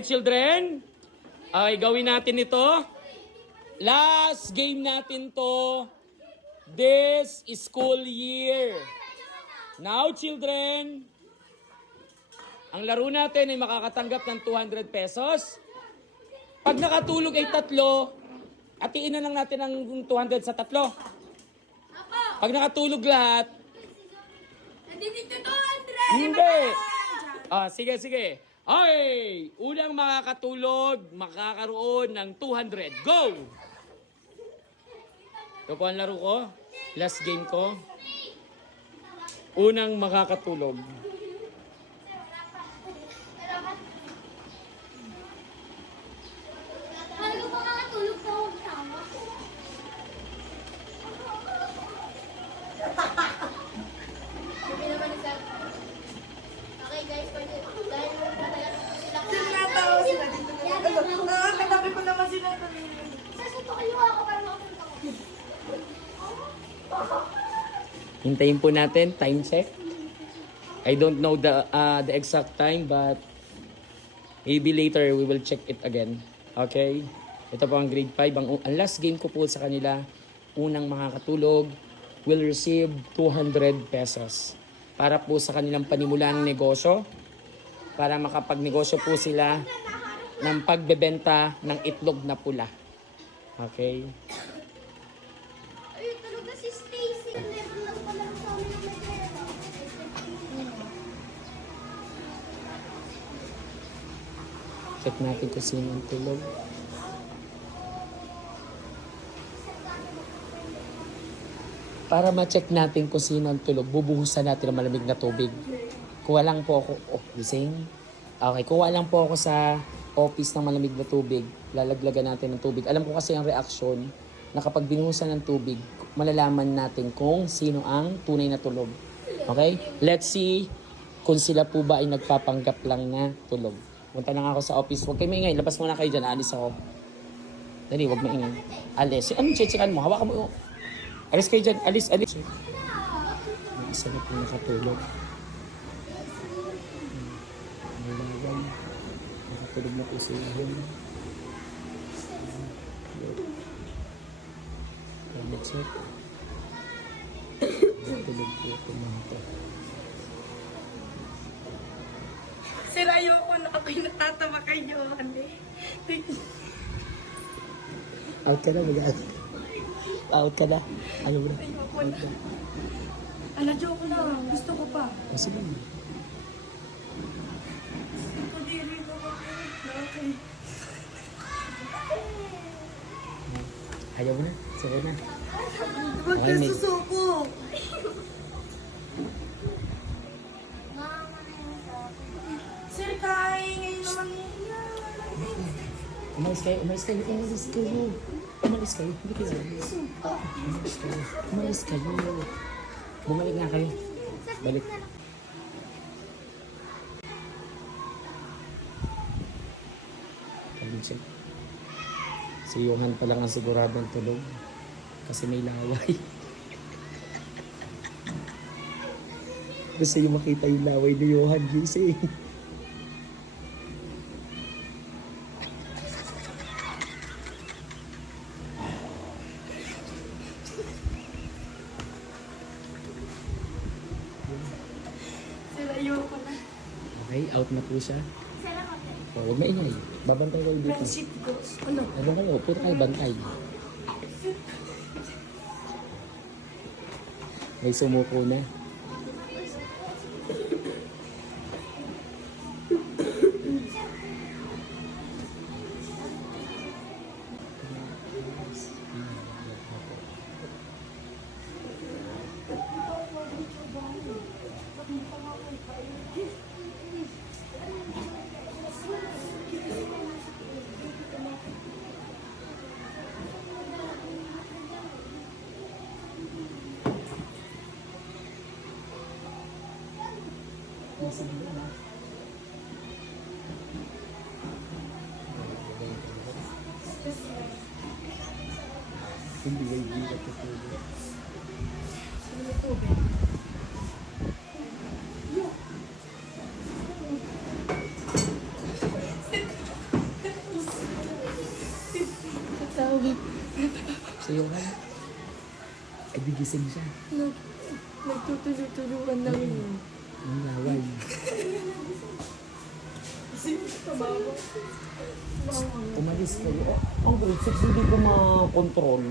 Children, ay gawin natin ito. Last game natin to this school year. Now, children, ang laro natin ay makakatanggap ng 200 pesos. Pag nakatulog ay tatlo, atiin na lang natin ang 200 sa tatlo. Pag nakatulog lahat, Nandito 200! hindi. Sige. Ay, unang makakatulog, makakaroon ng 200. Go! Ito po ang laro ko. Last game ko. Unang makakatulog. Bago makakatulog pa ako tama. Sabi naman ni Sir. Okay guys, dahil matagal sila Natawa sila dito. Katabi ko naman sila. Sasuto kayo ako para makapunta ko. Hintayin po natin, time check. I don't know the exact time, but maybe later we will check it again. Okay? Ito po ang grade 5. Ang last game ko po sa kanila, unang makakatulog will receive 200 pesos. Para po sa kanilang panimulang negosyo. Para makapagnegosyo po sila ng pagbebenta ng itlog na pula. Okay? Ay, talaga si Stacy. Level lang pala sa amin ng may pera. Check natin kung sino ang tulog. Para ma-check natin kung sino ang tulog, bubuhusan natin ng malamig na tubig. Kuha lang po ako, gising. Okay, kuha lang po ako sa office ng malamig na tubig. Lalaglagan natin ng tubig. Alam ko kasi ang reaksyon na kapag binuhusan ng tubig, malalaman natin kung sino ang tunay na tulog. Okay? Let's see kung sila po ba ay nagpapanggap lang na tulog. Punta na nga ako sa office. Huwag kayo maingay. Labas muna kayo dyan. Alis ako. Dali, huwag maingay. Alis. Anong chechikan mo? Hawakan mo. Alis kayo dyan. Alis. May isa na po nakatulog. Malawan. Nakatulog na po sa iyon. Check. Nakatulog po ito mga ito. Sir, ayoko na ako'y natatawa kay Johan eh. Out ka na, mag-out. Out ka na. Ano ba? Ayoko na. Ala, joke lang. Gusto ko pa. Kasi ba? Kadiri ko ako. Okay. Ayaw mo na. Sige na. Huwag Okay, ka may- susuko. Mama na yun sa akin. Sir, kain ngayon naman. Umalis kayo. Umalis kayo. Umalis kayo. Umalis kayo. Hindi kayo. Umalis kayo. Umalis kayo. Bumalik nga kayo. Balik. Check. Si Johan pa lang ang siguradong tulog. Kasi may laway. Gusto yung makita yung laway ni Johan gising. Sir, ayoko na. Okay, out na po siya. Sir, ako din. Oh, huwag maingay. Babantay kayo dito. Friendship goals. Ano? Ano kayo? Puro kayo bantay. May sumuko na. Hindi kayo hindi ka tutulog. Sino tubig? Si Johan. Ay, digising siya. Nagtutulog-tulugan lang yun. Ang laway. Umalis kayo. Ang grade 6, hindi ko ma-control.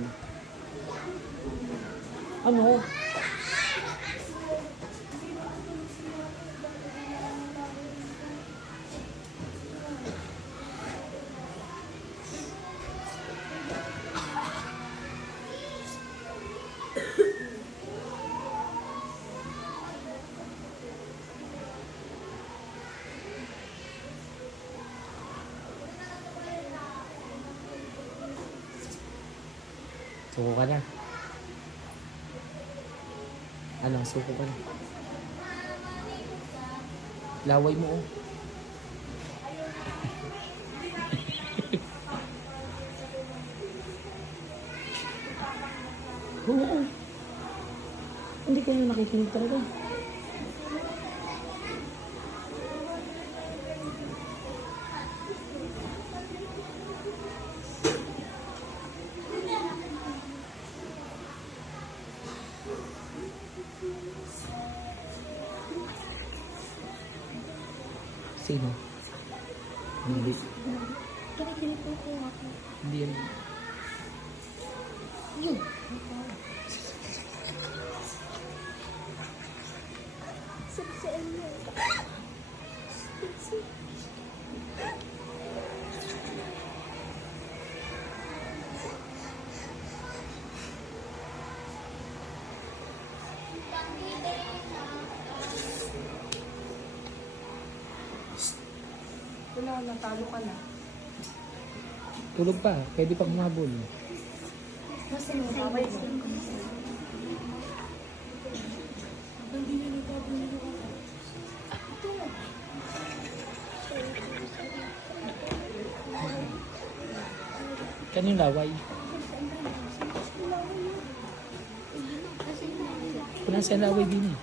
Ano? Suko ka na. Ano, suko ka na. Laway mo, oh. Oo. Hindi kayo nakikinig talaga. Sino? Hindi. Hindi yan. Wala, natalo ka na. Tulog pa. Pwede pang humabol. Nasa mo, babay mo. Hindi na nagkabuli na ako. Kanino laway? Wala siya laway din eh.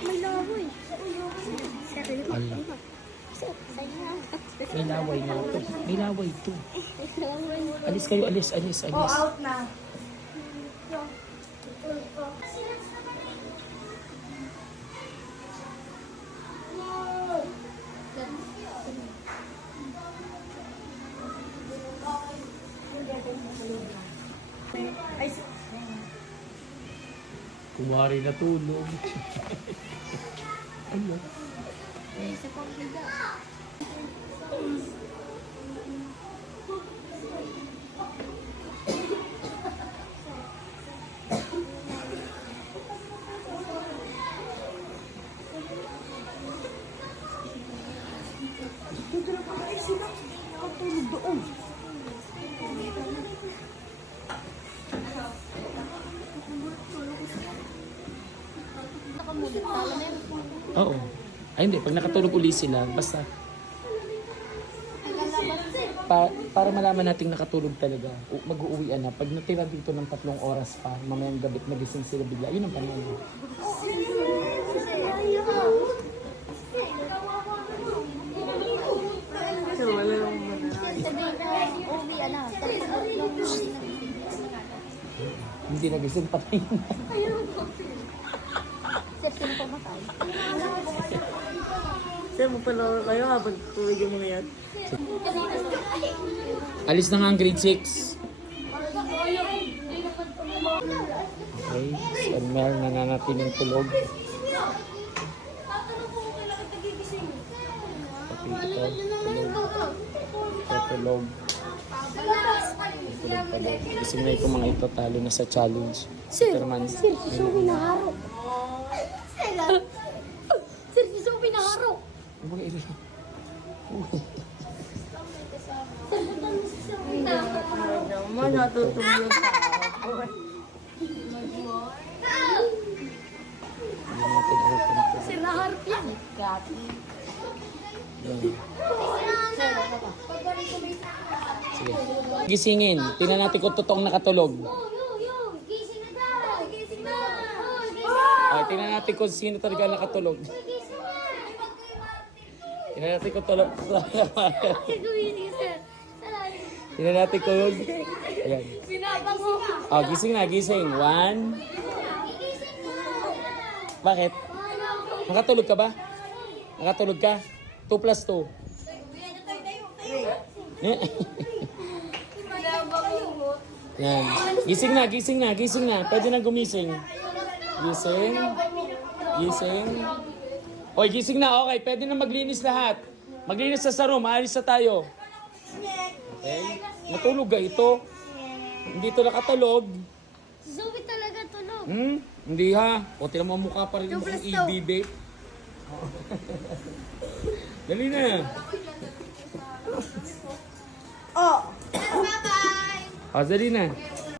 May laway. Ala. May laway na ito. May laway ito. Alis kayo, alis. Oh, out na. Ay, Kumari na tulog. Ano? Sa panghiga. Nakamulit tala na yun. Oo. Ay hindi, pag nakatulog uli sila, basta para malaman nating nakatulog talaga, mag-uuwian na. Pag natira dito ng 3 oras pa, mamayang gabi nagising sila bigla, yun ang panalo. wala lang mo na. Sabihin na, uwi, ano, Hindi nagising patay na. Sir, sino pumatay? Sir, magpalaro kayo habang tuwig yung mga yan. Alis na nga ang grade 6. Okay, si Elmer nananatiling tulog. Pati ito, tulog. Ito, tulog. Tulog pala. Gising na itong mga ito, talo na sa challenge. Sir, Superman. sir, si Sophie naharok. Sir, si Sophie naharok. Ano ba ito? Sir, punta mo si Sophie naharok. Naman, natutulog ka. Hindi natin open ito. Sir, naharok yan. Yan. Sige. Gisingin. Tingnan natin kung totoong nakatulog. Gising na daw. Gising na. Ah, tingnan natin kung sino talaga nakatulog. Gising na. Tingnan natin kung tulog. Gumising, sir. Tingnan natin kung... Ayan. Sinabang mo. Oh, gising na, gising. 1. Bakit? Nakatulog ka ba? Nakatulog ka? 2 plus 2. Yan. Gising na, gising na, gising na. Pwede na gumising. Gising. Gising. Oy, gising na. Okay, pwede na maglinis lahat. Maglinis sa room. Aalis na tayo. Okay. Matulog ka ito. Hindi ito nakatulog. Zoe talaga tulog. Hindi ha. O, tinan mo ang mukha pa rin yung 2 plus mukhang 2. ibibig. Dali na. Oh! Bye-bye. O, dali na.